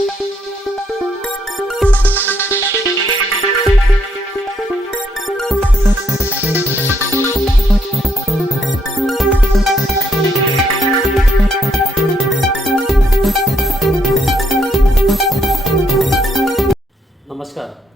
नमस्कार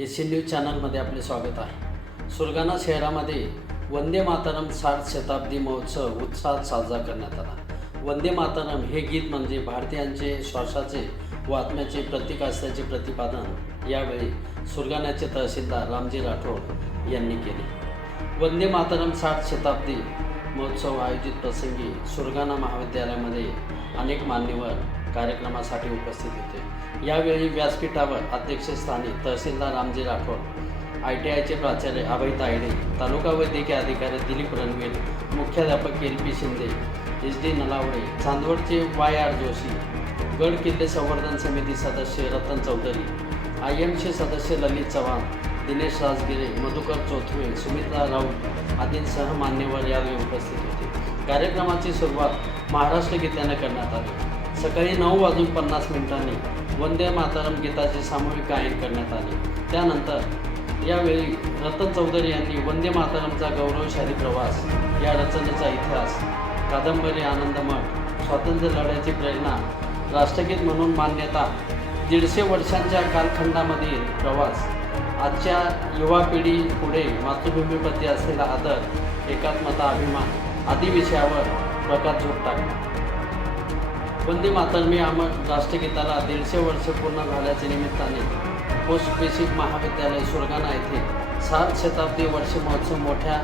Asian news चॅनलमध्ये आपले स्वागत आहे. सुरगाणा शहरामध्ये वंदे मातरम साठ शताब्दी महोत्सव उत्साहात साजरा करण्यात आला. वंदे मातरम हे गीत म्हणजे भारतीयांचे श्वासाचे व आत्म्याचे प्रतीक असल्याचे प्रतिपादन यावेळी सुरगाण्याचे तहसीलदार रामजी राठोड यांनी केले. वंदे मातरम साठ शताब्दी महोत्सव आयोजित प्रसंगी सुरगाणा महाविद्यालयामध्ये अनेक मान्यवर कार्यक्रमासाठी उपस्थित होते. यावेळी व्यासपीठावर अध्यक्षस्थानी तहसीलदार रामजी राठोड आय टी आयचे प्राचार्य अभय तायडे तालुका वैद्यकीय अधिकारी दिलीप रणवीर मुख्याध्यापक L P Shinde S D Nalawade चांदवडचे Y R Joshi गड किल्ले संवर्धन समिती सदस्य रतन चौधरी आय एमचे सदस्य ललित चव्हाण दिनेश राजगिरे मधुकर चोथवे सुमित्रा राऊत आदींसह मान्यवर यावेळी उपस्थित होते. कार्यक्रमाची सुरुवात महाराष्ट्र गीताने करण्यात आली. सकाळी नऊ वाजून पन्नास मिनिटांनी वंदे मातारम गीताचे सामूहिक गायन करण्यात आले. त्यानंतर यावेळी रतन चौधरी यांनी वंदे मातरमचा गौरवशाली प्रवास या रचनेचा इतिहास कादंबरी आनंदमठ स्वातंत्र्य लढ्याची प्रेरणा राष्ट्रगीत म्हणून मान्यता दीडशे वर्षांच्या कालखंडामधील प्रवास. आजच्या युवा पिढी पुढे मातृभूमीप्रती असलेला आदर एकात्मता अभिमान आदी विषयावर प्रकाशझोत टाकला. वंदे मातर्मी या राष्ट्रगीताला दीडशे वर्ष पूर्ण झाल्याच्या निमित्ताने पोस्ट बेसिक महाविद्यालय सुरगाणा येथे सात शताब्दी वर्ष महोत्सव मोठ्या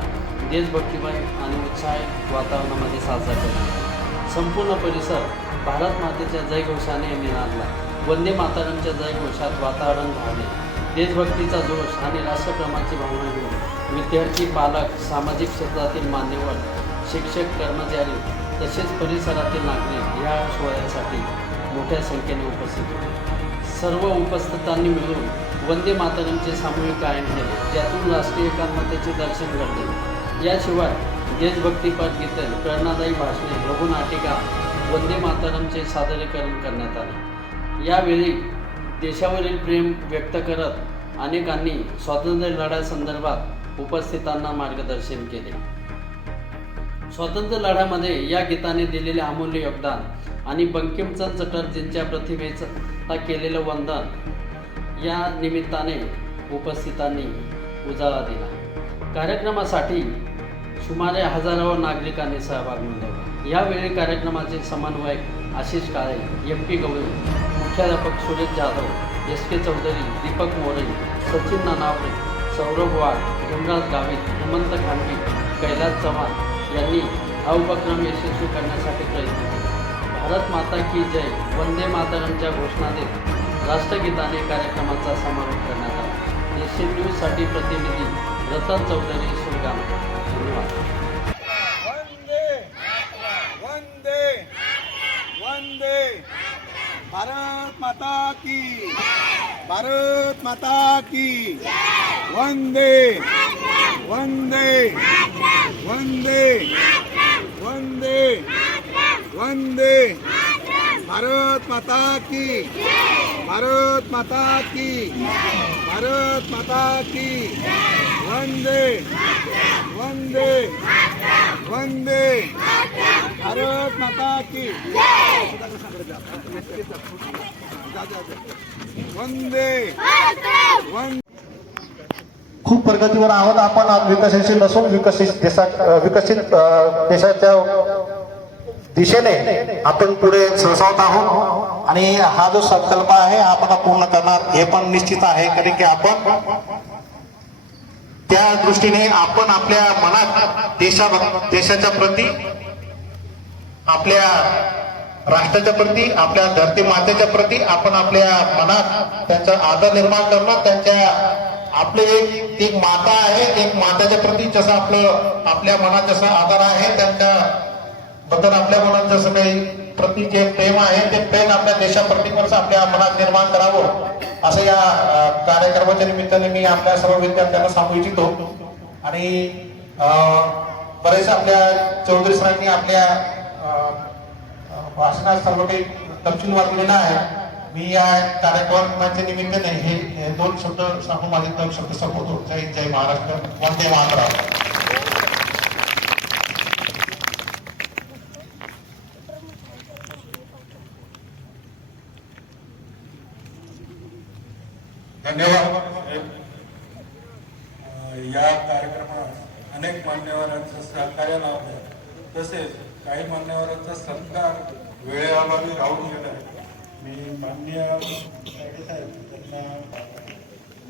देशभक्तीमय आणि उत्साह वातावरणामध्ये साजरा केला. संपूर्ण परिसर भारत मातेच्या जयघोषाने निनादला वंदे मातरमच्या जयघोषात वातावरण झाले देशभक्तीचा जोश आणि राष्ट्रक्रमाची भावना घेऊन विद्यार्थी पालक सामाजिक क्षेत्रातील मान्यवर शिक्षक कर्मचारी तसेच परिसरातील नागरिक या सोहळ्यासाठी मोठ्या संख्येने उपस्थित होते. सर्व उपस्थितांनी मिळून वंदे मातरमचे सामूहिक गायन केले ज्यातून राष्ट्रीय एकात्मतेचे दर्शन घडले. याशिवाय देशभक्तीपर गीते प्रेरणादायी भाषणे लघुनाटिका वंदे मातरमचे सादरीकरण करण्यात आले. यावेळी देशावरील प्रेम व्यक्त करत अनेकांनी स्वातंत्र्य लढ्यासंदर्भात उपस्थितांना मार्गदर्शन केले. स्वातंत्र्य लढ्यामध्ये या गीताने दिलेले अमूल्य योगदान आणि बंकिमचंद चटर्जींच्या प्रतिभेचा केलेलं वंदन या निमित्ताने उपस्थितांनी उजाळा दिला. कार्यक्रमासाठी सुमारे हजारावर नागरिकांनी सहभाग नोंदवला. यावेळी कार्यक्रमाचे समन्वयक आशिष काळे एम पी गवळी मुख्याध्यापक सुरेश जाधव एस के चौधरी दीपक मोरे सचिन नानावरे सौरभ वाघ हेमराज गावित हेमंत खानवी कैलास चव्हाण यांनी हा उपक्रम यशस्वी करण्यासाठी प्रयत्न केले. भारत माता की जय वंदे मातरमच्या घोषणा देत राष्ट्रगीताने कार्यक्रमाचा समारोप करण्यात आला. एस न्यूजसाठी प्रतिनिधी रतन चौधरी सुलगाम धन्यवाद. वंदे वंदे वंदे भारत माता की भारत माता की वंदे वंदे वंदे वंदे वंदे। भारत माता की। भारत माता की। भारत माता की। वंदे। वंदे। वंदे। भारत माता की। वंदे। वंदे खूप प्रगतीवर आहोत आपण आज विकसनशील नसून विकसित देशा विकसित देशाच्या दिशेने आपण पुढे सरसावत आहोत. आणि हा जो संकल्प आहे हा आपण पूर्ण करणार हे पण निश्चित आहे. कारण की आपण त्या दृष्टीने आपण आपल्या मनात देशा देशाच्या प्रती आपल्या राष्ट्राच्या प्रती आपल्या धरती मातेच्या प्रती आपण आपल्या मनात त्यांचा आदर निर्माण करणं त्यांच्या आपले एक एक माता आहे एक माताच्या प्रती जसं आपलं आपल्या मनात जसा आदर आहे त्यांच्या बद्दल आपल्या मनात जसं काही प्रति जे प्रेम आहे ते प्रेम आपल्या देशाप्रतीवरच आपल्या मनात निर्माण करावं. असं या कार्यक्रमाच्या निमित्ताने मी आपल्या सर्व विद्यार्थ्यांना सांगू इच्छितो. आणि बरेच आपल्या चौधरी सरांनी आपल्या भाषणात सर्व काही तपशील दिलेला आहे. मी या कार्यक्रमाच्या निमित्ताने हे हे दोन शब्द सांगू माझे दोन शब्द संपवतो. जय जय महाराष्ट्र. वंदे महाराष्ट्र धन्यवाद. या कार्यक्रमात अनेक मान्यवरांचं सहकार्य लाभलं. तसेच काही मान्यवरांचा सत्कार वेळेअभावी राहून गेला मी मान्य साहेब त्यांना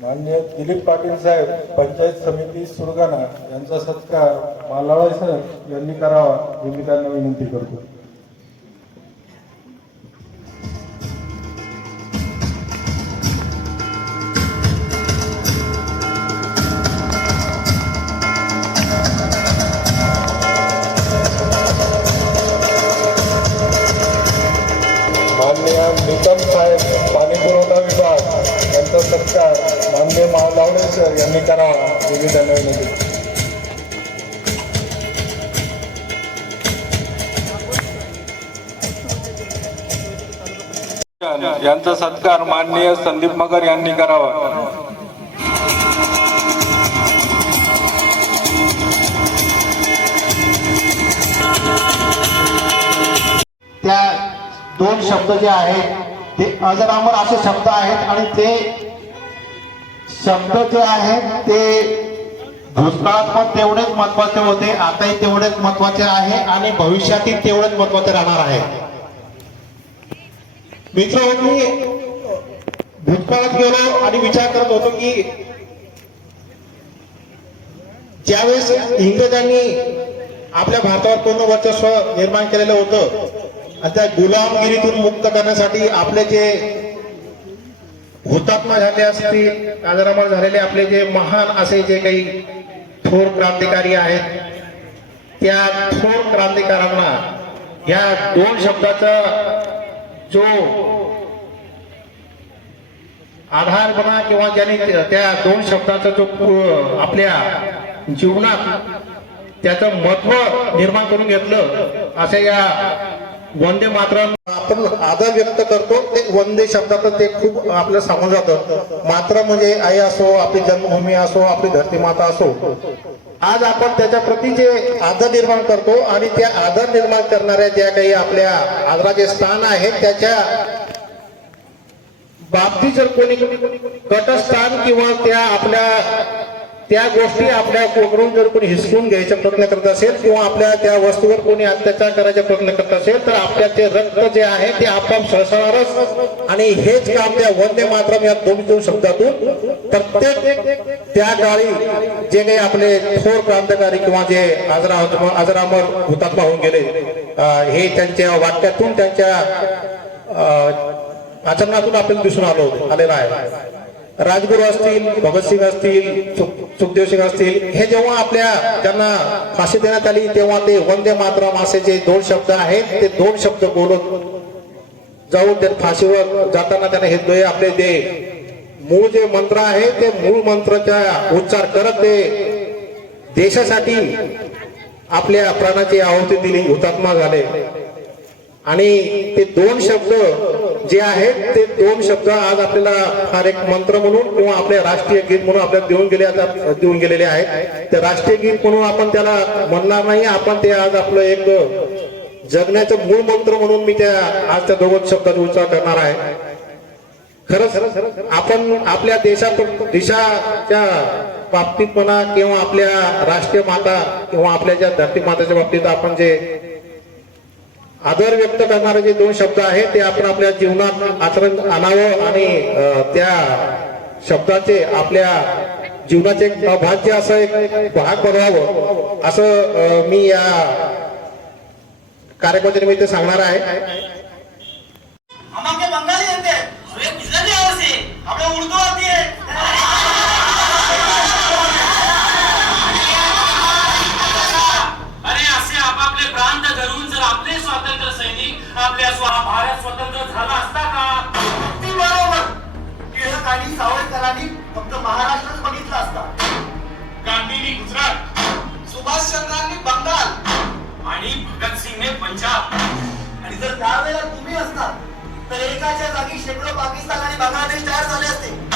मान्य दिलीप पाटील साहेब पंचायत समिती सुरगाणा यांचा सत्कार मालाळा सर यांनी करावा ही मी त्यांना विनंती करतो. माननीय निकम साहेब पाणी पुरवठा विभाग यांचा सत्कार मानदेव माव लावणे सर यांनी करावा ही त्यांना विनंती यांचा सत्कार माननीय संदीप मगर यांनी करावा. दोन शब्द जे आहेत ते अजरामर असे शब्द आहेत आणि ते शब्द जे आहेत ते भूतकाळात पण तेवढेच महत्त्वाचे होते आताही तेवढेच महत्त्वाचे आहे आणि भविष्यातील तेवढेच महत्त्वाचे राहणार आहे. मित्र मी भूतकाळात गेलो आणि विचार करत होतो की ज्यावेळेस इंग्रजांनी आपल्या भारतावर पूर्ण वर्चस्व निर्माण केलेलं होतं आणि त्या गुलामगिरीतून मुक्त करण्यासाठी आपले जे हुतात्मा झाले असतील राजारामर झालेले आपले जे महान असे जे काही थोर क्रांतिकारी आहेत त्या थोर क्रांतिकारांना या दोन शब्दाचा जो आधार म्हणा किंवा ज्यांनी त्या दोन शब्दाचा जो आपल्या जीवनात त्याचं महत्त्व निर्माण करून घेतलं असं या वंदे मातरम. आपण आदर व्यक्त करतो ते वंदे शब्दात ते खूप आपलं सांगून जातं. मात्र म्हणजे आई असो आपली जन्मभूमी असो आपली धरती माता असो. आज आपण त्याच्या प्रती जे आदर निर्माण करतो आणि त्या आदर निर्माण करणाऱ्या ज्या काही आपल्या आदराचे स्थान आहेत त्याच्या बाबतीत जर कोणी कटस्थान किंवा त्या आपल्या त्या गोष्टी आपल्या कोकरून जर कोणी हिसकून घ्यायचा प्रयत्न करत असेल किंवा आपल्या त्या वस्तूवर कोणी अत्याचार करायचा प्रयत्न करत असेल तर आपल्या ते रक्त जे आहे ते आपण सळसळणारच. आणि हेच काम त्या वंदे मातरम या दोन दोन शब्दातून प्रत्येक त्या काळी जे काही आपले थोर क्रांतकारी किंवा जे आजरा आजरामर हुतात्मा होऊन गेले हे त्यांच्या वाक्यातून त्यांच्या अं, आचरणातून आपल्याला दिसून आलो आलेला आहे. राजगुरू असतील भगतसिंग असतील सुखदेवसिंग सुखदेव सिंग असतील हे जेव्हा आपल्या त्यांना फाशी देण्यात आली तेव्हा ते वंदे मातरम असे जे दोन शब्द आहेत ते दोन शब्द बोलत जाऊन त्या फाशीवर जाताना त्यांना हे दोय आपले जे मूळ जे मंत्र आहे ते मूळ मंत्राचा उच्चार करत ते देशासाठी आपल्या प्राणाची आहुती दिली हुतात्मा झाले. आणि ते दोन शब्द जे आहेत ते दोन शब्द आज आपल्याला फार एक मंत्र म्हणून किंवा आपले राष्ट्रीय गीत म्हणून आपल्याला देऊन गेले आता देऊन गेलेले आहेत. ते राष्ट्रीय गीत म्हणून आपण त्याला म्हणणार नाही. आपण ते आज आपलं एक जगण्याचं मूळ मंत्र म्हणून मी त्या आज त्या दोघं शब्दाचा उच्चार करणार आहे. खरंच आपण आपल्या देशात देशाच्या बाबतीत म्हणा किंवा आपल्या राष्ट्रीय माता किंवा आपल्या ज्या धरती माताच्या बाबतीत आपण जे आदर व्यक्त करणारे जे दोन शब्द आहेत ते आपण आपल्या जीवनात आचरण आणावं आणि त्या शब्दाचे आपल्या जीवनाचे एक अभाज्य असं एक भाग बनवावं असं मी या कार्यक्रमाच्या निमित्त सांगणार आहे. बंगाली येते. आपल्या उर्दू तर एकाच्या जागी शेकडो पाकिस्तान आणि बांगलादेश तयार झाले असते.